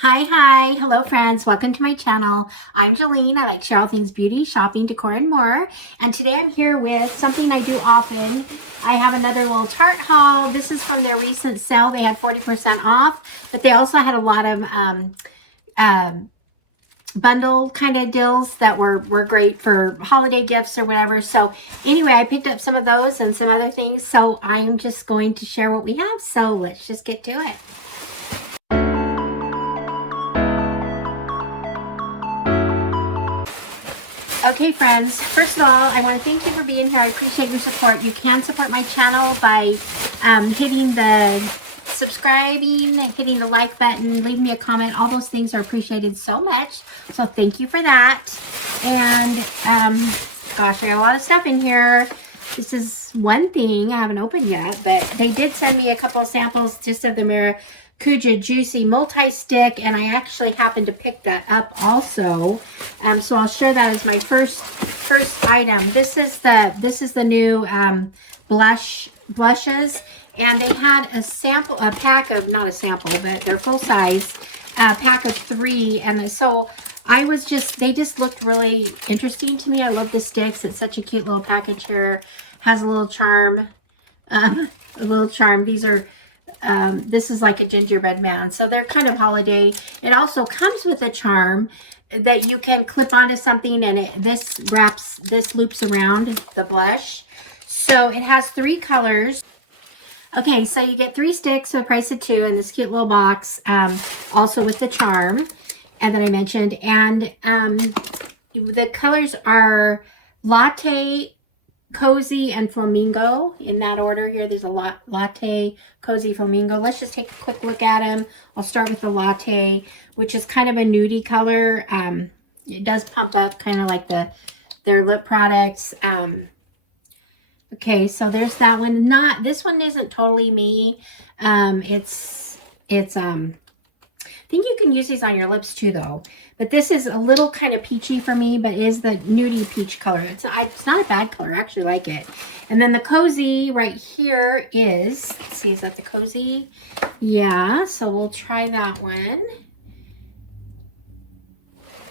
Hi, hello friends, welcome to my channel. I'm Jolene. I like to share all things beauty, shopping, decor, and more. And today I'm here with something I do often. I have another little Tarte haul. This is from their recent sale. They had 40% off, but they also had a lot of bundle kind of deals that were great for holiday gifts or whatever. So anyway, I picked up some of those and some other things. So I'm just going to share what we have. So let's just get to it. Okay friends, first of all, I want to thank you for being here. I appreciate your support. You can support my channel by hitting the subscribing, hitting the like button, leaving me a comment. All those things are appreciated so much. So thank you for that. And gosh, I got a lot of stuff in here. This is one thing I haven't opened yet, but they did send me a couple of samples just of the Maracuja Juicy Multi-Stick, and I actually happened to pick that up also. So I'll share that as my first item. This is the new blushes, and they had a pack of, not a sample, but they're full size, pack of 3, and so they just looked really interesting to me. I love the sticks. It's such a cute little package here. Has a little charm. These are, this is like a gingerbread man. So they're kind of holiday. It also comes with a charm that you can clip onto something, and this loops around the blush. So it has 3 colors. Okay, so you get 3 sticks for the price of 2 in this cute little box, also with the charm and that I mentioned. And the colors are Latte, Cozy, and Flamingo, in that order here. There's a Latte, Cozy, Flamingo. Let's just take a quick look at them. I'll start with the Latte, which is kind of a nudie color. It does pump up kind of like their lip products. Okay, so there's that one. This one isn't totally me. I think you can use these on your lips too, though. But this is a little kind of peachy for me, but is the nudie peach color. It's not a bad color. I actually like it. And then the Cozy right here is, let's see, is that the Cozy? Yeah, so we'll try that one.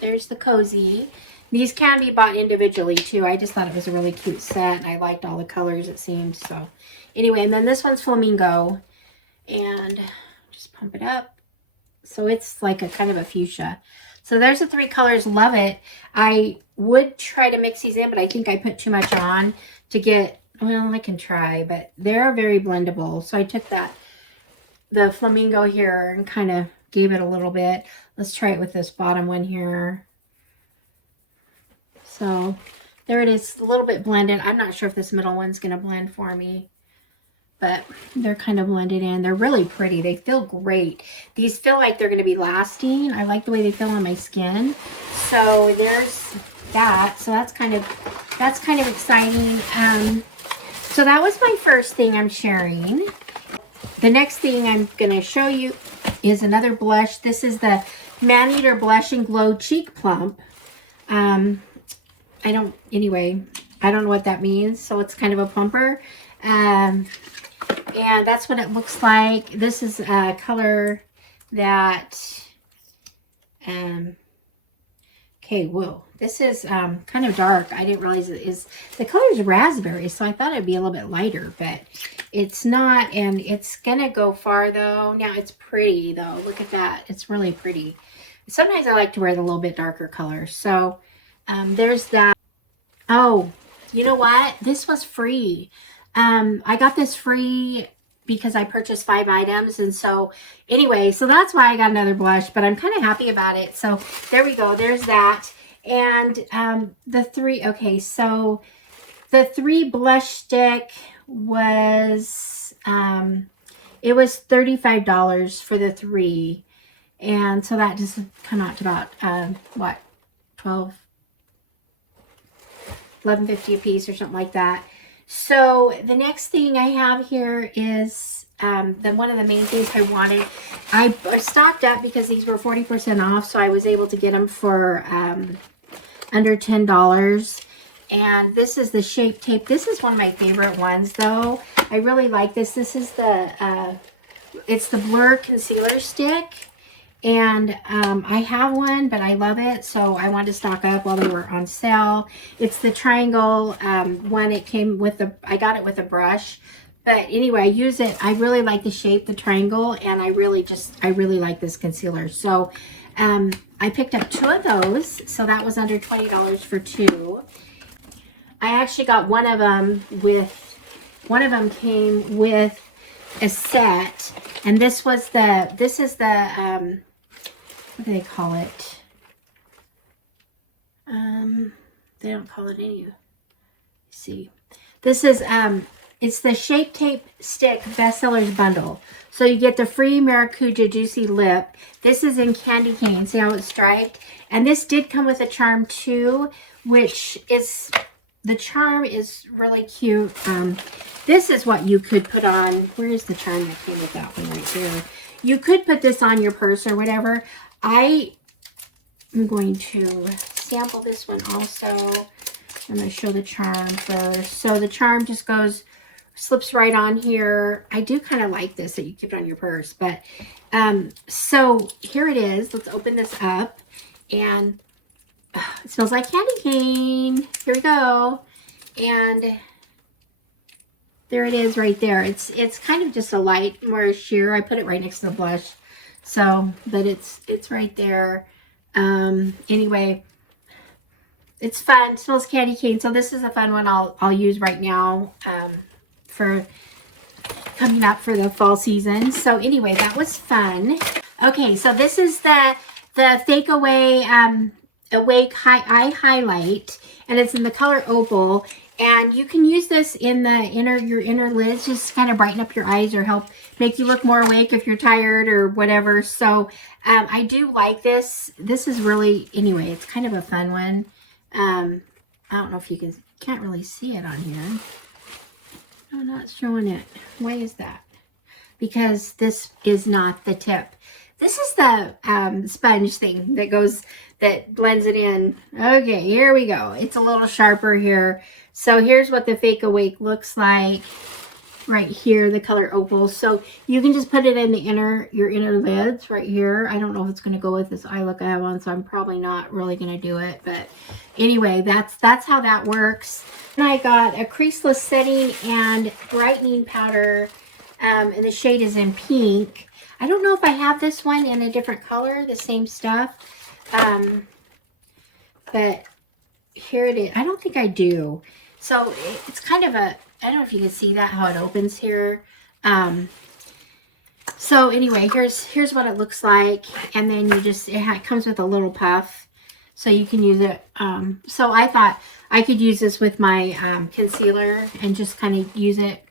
There's the Cozy. These can be bought individually too. I just thought it was a really cute set, and I liked all the colors, it seemed. So anyway, and then this one's Flamingo, and just pump it up. So it's like a kind of a fuchsia. So there's the 3 colors. Love it. I would try to mix these in, but I think I put too much on to get, well, I can try, but they're very blendable. So I took the Flamingo here and kind of gave it a little bit. Let's try it with this bottom one here. So there it is, a little bit blended. I'm not sure if this middle one's going to blend for me, but they're kind of blended in. They're really pretty. They feel great. These feel like they're going to be lasting. I like the way they feel on my skin. So there's that. So that's kind of exciting. So that was my first thing I'm sharing. The next thing I'm going to show you is another blush. This is the Maneater Blush and Glow Cheek Plump. I don't know what that means. So it's kind of a plumper. And that's what it looks like. This is a color that, okay, whoa. This is kind of dark. I didn't realize the color is raspberry, so I thought it'd be a little bit lighter, but it's not, and it's gonna go far though. Now it's pretty though. Look at that. It's really pretty. Sometimes I like to wear the little bit darker color. So there's that. Oh, you know what? This was free. I got this free because I purchased 5 items. And so anyway, so that's why I got another blush, but I'm kind of happy about it. So there we go. There's that. And the 3 blush stick was, it was $35 for the 3. And so that just come out to about, what, $11.50 a piece or something like that. So the next thing I have here is one of the main things I wanted. I stocked up because these were 40% off, so I was able to get them for under $10. And this is the Shape Tape. This is one of my favorite ones, though. I really like this. This is it's the Blur Concealer Stick. And I have one, but I love it, so I wanted to stock up while they were on sale. It's the triangle one. It came with the, I got it with a brush. But anyway, I use it. I really like the shape, the triangle, and I really like this concealer. So I picked up 2 of those, so that was under $20 for 2. I actually got one of them came with a set, and this is the what do they call it? They don't call it any. See, this is it's the Shape Tape Stick Bestsellers Bundle. So you get the free Maracuja Juicy Lip. This is in candy cane. See how it's striped? And this did come with a charm too, which is, the charm is really cute. This is what you could put on. Where is the charm that came with that one right there? You could put this on your purse or whatever. I'm going to sample this one also. I'm going to show the charm first. So the charm just goes, slips right on here. I do kind of like this, that you keep it on your purse. But so here it is. Let's open this up. And it smells like candy cane. Here we go. And there it is right there. It's kind of just a light, more sheer. I put it right next to the blush. So, but it's right there. Anyway, it's fun. It smells candy cane. So this is a fun one I'll use right now for coming up for the fall season. So anyway, that was fun. Okay, so this is the Fake Away Awake Eye Highlight, and it's in the color Opal. And you can use this in the your inner lids, just kind of brighten up your eyes or help make you look more awake if you're tired or whatever. So I do like this. This is really, anyway, it's kind of a fun one. I don't know if you can't really see it on here. I'm not showing it. Why is that? Because this is not the tip. This is the sponge thing that blends it in. Okay, here we go. It's a little sharper here. So here's what the Fake Awake looks like right here, the color Opal. So you can just put it in your inner lids right here. I don't know if it's going to go with this eye look I have on, so I'm probably not really going to do it. But anyway, that's how that works. And I got a creaseless setting and brightening powder, and the shade is in pink. I don't know if I have this one in a different color, the same stuff. But here it is. I don't think I do. So it's kind of a, I don't know if you can see that, how it opens here. So anyway, here's what it looks like. And then you just, it comes with a little puff. So you can use it. So I thought I could use this with my concealer and just kind of use it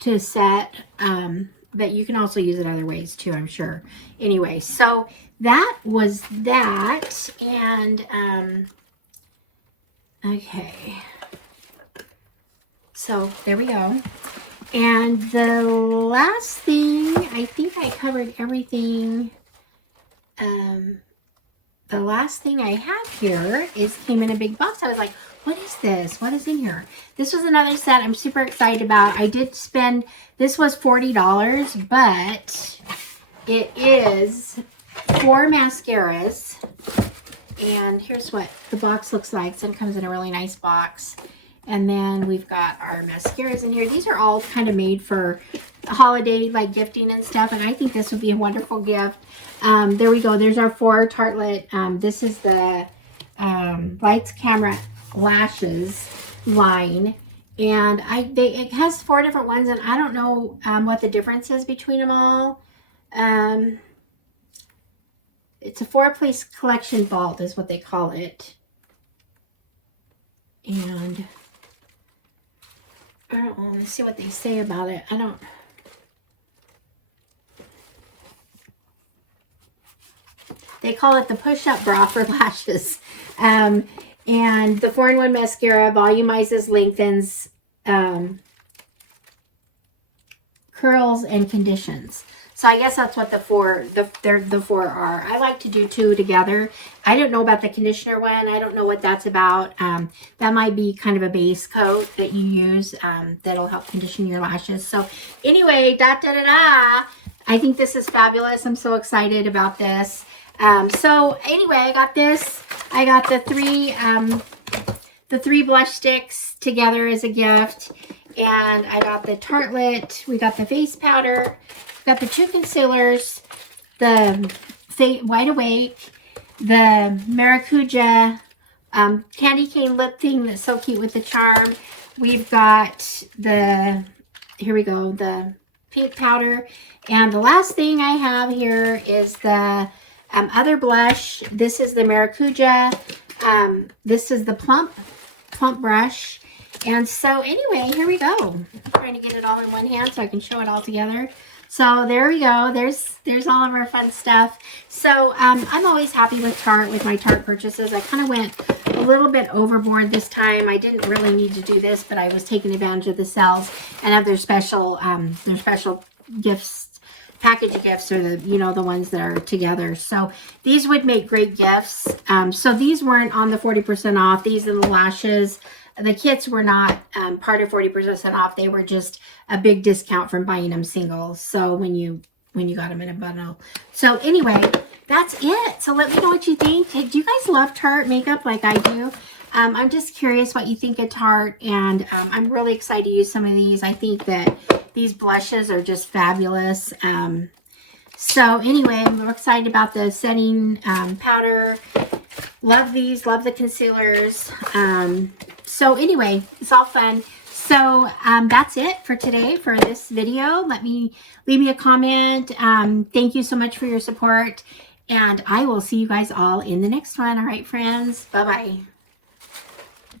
to set. But you can also use it other ways too, I'm sure. Anyway, so that was that. And okay. So there we go. And the last thing, I think I covered everything. The last thing I have here came in a big box. I was like, what is this? What is in here? This was another set I'm super excited about. I did spend, this was $40, but it is 4 mascaras. And here's what the box looks like. So it comes in a really nice box. And then we've got our mascaras in here. These are all kind of made for holiday, like gifting and stuff. And I think this would be a wonderful gift. There we go. There's our 4 Tartelette. This is the Lights, Camera, Lashes line. And it has 4 different ones. And I don't know what the difference is between them all. It's a 4-piece collection vault is what they call it. And I don't know, let's see what they say about it. They call it the push-up bra for lashes. And the 4-in-1 mascara volumizes, lengthens, curls, and conditions. So I guess that's what the 4 are. I like to do 2 together. I don't know about the conditioner one. I don't know what that's about. That might be kind of a base coat that you use that'll help condition your lashes. So anyway, I think this is fabulous. I'm so excited about this. So anyway, I got this. I got the three blush sticks together as a gift. And I got the Tartelette. We got the face powder. We got the 2 concealers. The Wide Awake. The Maracuja candy cane lip thing that's so cute with the charm. We've got the, here we go, the pink powder. And the last thing I have here is the other blush. This is the Maracuja. This is the plump brush. And so anyway, here we go. I'm trying to get it all in one hand so I can show it all together. So there we go. There's all of our fun stuff. So I'm always happy with Tarte, with my Tarte purchases. I kind of went a little bit overboard this time. I didn't really need to do this, but I was taking advantage of the sales and of their special gifts, package gifts, or the, you know, the ones that are together. So these would make great gifts. So these weren't on the 40% off. These are the lashes. The kits were not part of 40% off. They were just a big discount from buying them singles. So when you got them in a bundle. So anyway, that's it. So let me know what you think. Hey, do you guys love Tarte makeup like I do? I'm just curious what you think of Tarte, and I'm really excited to use some of these. I think that these blushes are just fabulous. So anyway, I'm excited about the setting powder. Love these. Love the concealers. So anyway, it's all fun. So that's it for today for this video. Leave me a comment. Thank you so much for your support. And I will see you guys all in the next one. All right, friends. Bye-bye.